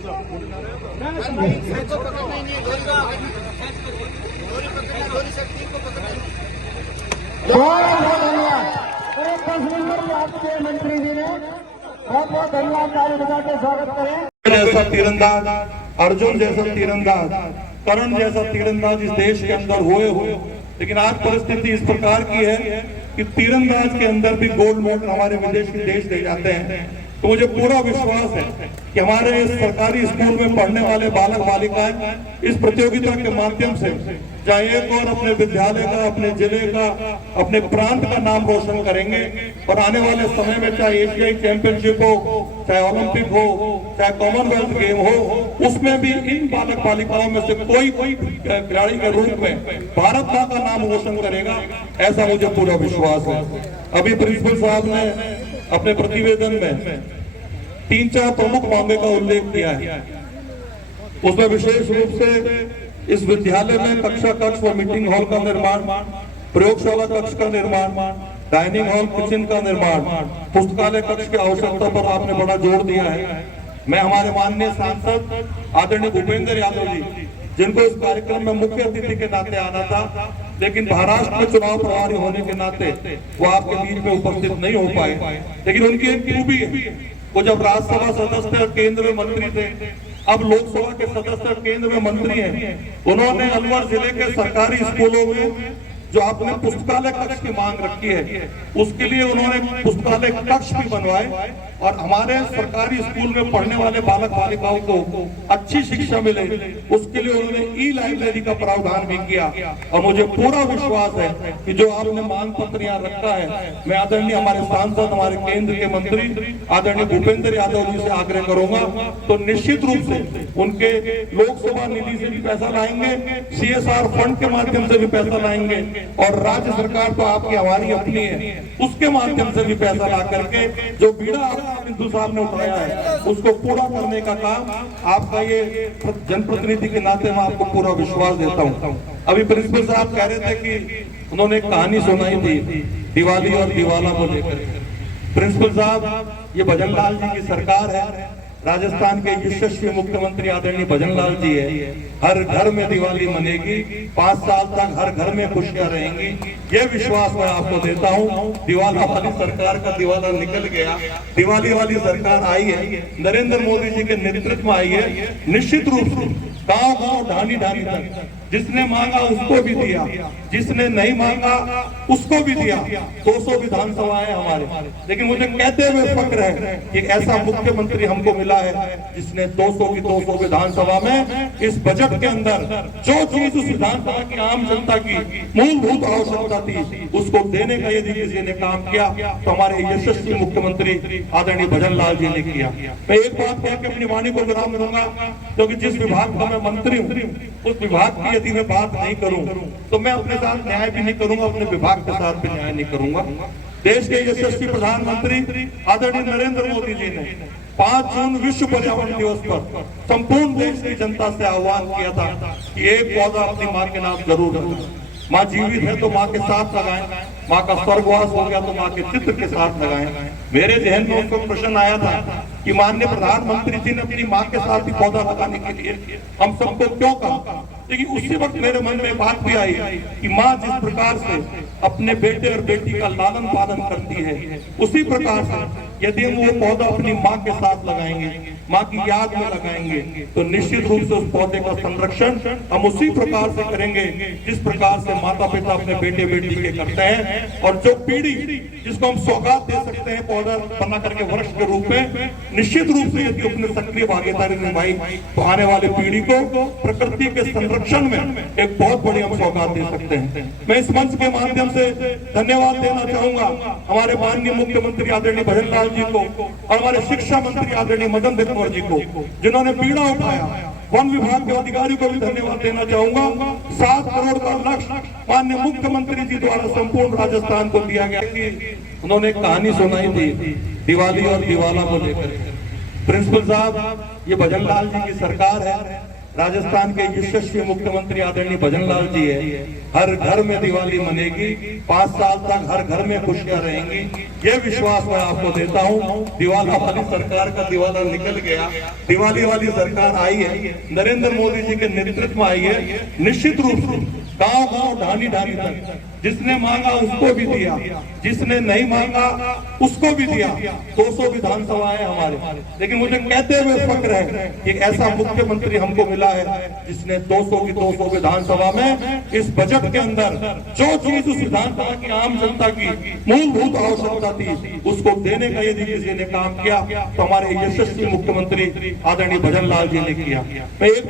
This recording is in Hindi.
आपके मंत्री जी ने बहुत बहुत धन्यवाद के स्वागत करें। जैसा तीरंदाज, अर्जुन जैसा तीरंदाज, करण जैसा तीरंदाज इस देश के अंदर हुए, लेकिन आज परिस्थिति इस प्रकार की है कि तीरंदाज के अंदर भी गोल्ड मेडल हमारे विदेशी देश दे जाते हैं। तो मुझे पूरा विश्वास है कि हमारे इस सरकारी स्कूल में पढ़ने वाले बालक बालिकाएं इस प्रतियोगिता के माध्यम से चाहे एक और अपने विद्यालय का, अपने जिले का, अपने प्रांत का नाम रोशन करेंगे और आने वाले समय में चाहे एशियाई चैंपियनशिप हो, चाहे ओलंपिक हो, चाहे कॉमनवेल्थ गेम हो, उसमें भी इन बालक बालिकाओं में से कोई खिलाड़ी के रूप में भारत मां का नाम रोशन करेगा, ऐसा मुझे पूरा विश्वास है। अभी प्रिंसिपल साहब ने अपने प्रतिवेदन में 3-4 प्रमुख मांगे का उल्लेख किया है। उसमें विशेष रूप से इस विद्यालय में कक्षा कक्ष व मीटिंग हॉल का निर्माण, प्रयोगशाला कक्ष का निर्माण, डाइनिंग हॉल किचन का निर्माण, पुस्तकालय कक्ष की आवश्यकता पर आपने बड़ा जोर दिया है। मैं हमारे माननीय सांसद आदरणीय भूपेंद्र यादव जी, जिनको इस कार्यक्रम में मुख्य अतिथि के नाते आना था, लेकिन महाराष्ट्र में चुनाव प्रभारी होने के नाते वो आपके बीच में उपस्थित नहीं हो पाए, लेकिन उनकी एक खूबी है, वो जब राज्यसभा सदस्य केंद्र में मंत्री थे, अब लोकसभा के सदस्य केंद्र में मंत्री हैं, उन्होंने अलवर जिले के सरकारी स्कूलों में जो आपने पुस्तकालय कक्ष की मांग रखी है, उसके लिए उन्होंने पुस्तकालय कक्ष भी बनवाए और हमारे सरकारी स्कूल में पढ़ने वाले बालक बालिकाओं को अच्छी शिक्षा मिले, उसके लिए उन्होंने ई लाइब्रेरी का प्रावधान भी किया। और मुझे पूरा विश्वास है कि जो आपने मांग पत्र यहाँ रखा है, मैं आदरणीय हमारे सांसद, हमारे केंद्र के मंत्री आदरणीय भूपेंद्र यादव जी से आग्रह करूंगा, तो निश्चित रूप से उनके लोकसभा निधि से भी पैसा लाएंगे, CSR फंड के माध्यम से भी पैसा लाएंगे और राज्य सरकार तो आपकी हमारी अपनी है, उसके माध्यम से भी पैसा ला करके जो बीड़ा बिंदु साहब ने उठाया है उसको पूरा करने का काम आपका, ये जनप्रतिनिधि के नाते मैं आपको पूरा विश्वास देता हूँ। अभी प्रिंसिपल साहब कह रहे थे कि उन्होंने एक कहानी सुनाई थी दिवाली और दिवाला को लेकर। प्रिंसिपल साहब, ये भजन लाल जी की सरकार है, राजस्थान के यशस्वी मुख्यमंत्री आदरणीय भजन लाल जी है। हर घर में दिवाली मनेगी, 5 साल तक हर घर में खुशियां रहेंगी, ये विश्वास मैं आपको देता हूँ। दिवाला वाली सरकार का दिवाला निकल गया, दिवाली वाली सरकार आई है, नरेंद्र मोदी जी के नेतृत्व में आई है। निश्चित रूप से गांव गांव ढानी ढानी तक जिसने मांगा उसको भी दिया, जिसने नहीं मांगा उसको भी दिया। 200 विधानसभाएं हमारे, लेकिन मुझे कहते हुए फक्र है कि ऐसा मुख्यमंत्री हमको मिला है जिसने 200 की 200 विधानसभा में इस बजट के अंदर जो चीज उस विधानसभा की आम जनता की मूलभूत आवश्यकता थी उसको देने का यदि किसी ने काम किया तो हमारे यशस्वी मुख्यमंत्री आदरणीय भजन लाल जी ने किया। मैं एक बात कह के अपनी वाणी को विराम दूंगा, क्योंकि जिस विभाग का मैं मंत्री हूँ उस विभाग की यदि मैं बात नहीं करूं तो मैं अपने साथ न्याय भी नहीं करूंगा, अपने विभाग के साथ भी न्याय नहीं करूंगा। देश के यशस्वी प्रधानमंत्री आदरणीय नरेंद्र मोदी जी ने 5 जून विश्व पर्यावरण दिवस पर संपूर्ण देश की जनता से आह्वान किया था कि एक पौधा अपनी माँ के नाम जरूर लगाएं। माँ जीवित है तो माँ के साथ लगाएं, माँ का स्वर्गवास हो गया तो माँ के चित्र के साथ लगाएं। मेरे जहन में उस वक्त प्रश्न आया था कि माननीय प्रधानमंत्री जी ने अपनी माँ के साथ ही पौधा लगाने के लिए हम सबको क्यों कहा, लेकिन उसी वक्त मेरे मन में बात भी आई कि माँ जिस प्रकार से अपने बेटे और बेटी का लालन पालन करती है, उसी प्रकार से यदि हम वो पौधा अपनी माँ के साथ लगाएंगे, माँ की याद में लगाएंगे, तो निश्चित रूप से उस पौधे का संरक्षण हम उसी प्रकार से करेंगे जिस प्रकार से माता पिता अपने बेटे बेटी के करते हैं। और जो पीढ़ी जिसको हम सौगात दे सकते हैं पौधा बना करके वृक्ष के रूप में, निश्चित रूप से यदि अपने सक्रिय भागीदारी निभाई तो आने वाली पीढ़ी को प्रकृति के संरक्षण में एक बहुत बड़ी हम सौगात दे सकते हैं। मैं इस मंच के माध्यम से धन्यवाद देना चाहूंगा हमारे माननीय मुख्यमंत्री आदरणीय भजन लाल जी को और हमारे शिक्षा मंत्री आदरणीय मदन देवकुमार जी को, जिन्होंने पीड़ा उठाया। वन विभाग के अधिकारी को भी धन्यवाद देना चाहूंगा। 7 करोड़ का लक्ष्य माननीय मुख्यमंत्री जी द्वारा संपूर्ण राजस्थान को दिया गया कि उन्होंने एक कहानी सुनाई थी दिवाली और दिवाला को लेकर। प्रिंसिपल साहब, ये भजन लाल जी की सरकार है, राजस्थान के यशस्वी मुख्यमंत्री आदरणीय भजन लाल जी है। हर घर में दिवाली मनेगी, 5 साल तक हर घर में खुशियां रहेंगी, ये विश्वास मैं आपको देता हूं। दिवाला वाली सरकार का दिवाला निकल गया, दिवाली वाली सरकार आई है, नरेंद्र मोदी जी के नेतृत्व में आई है। निश्चित रूप से गांव गांव ढानी ढानी तक जिसने मांगा उसको भी दिया, जिसने नहीं मांगा उसको भी दिया। 200 विधानसभा है हमारे, लेकिन मुझे कहते हुए फक्र है कि ऐसा मुख्यमंत्री हमको मिला है जिसने 200 की 200 विधानसभा में इस बजट के अंदर जो चीज उस विधानसभा की आम जनता की मूलभूत आवश्यकता थी उसको देने का यदि किसी ने काम किया तो हमारे यशस्वी मुख्यमंत्री आदरणीय भजन लाल जी ने किया। मैं एक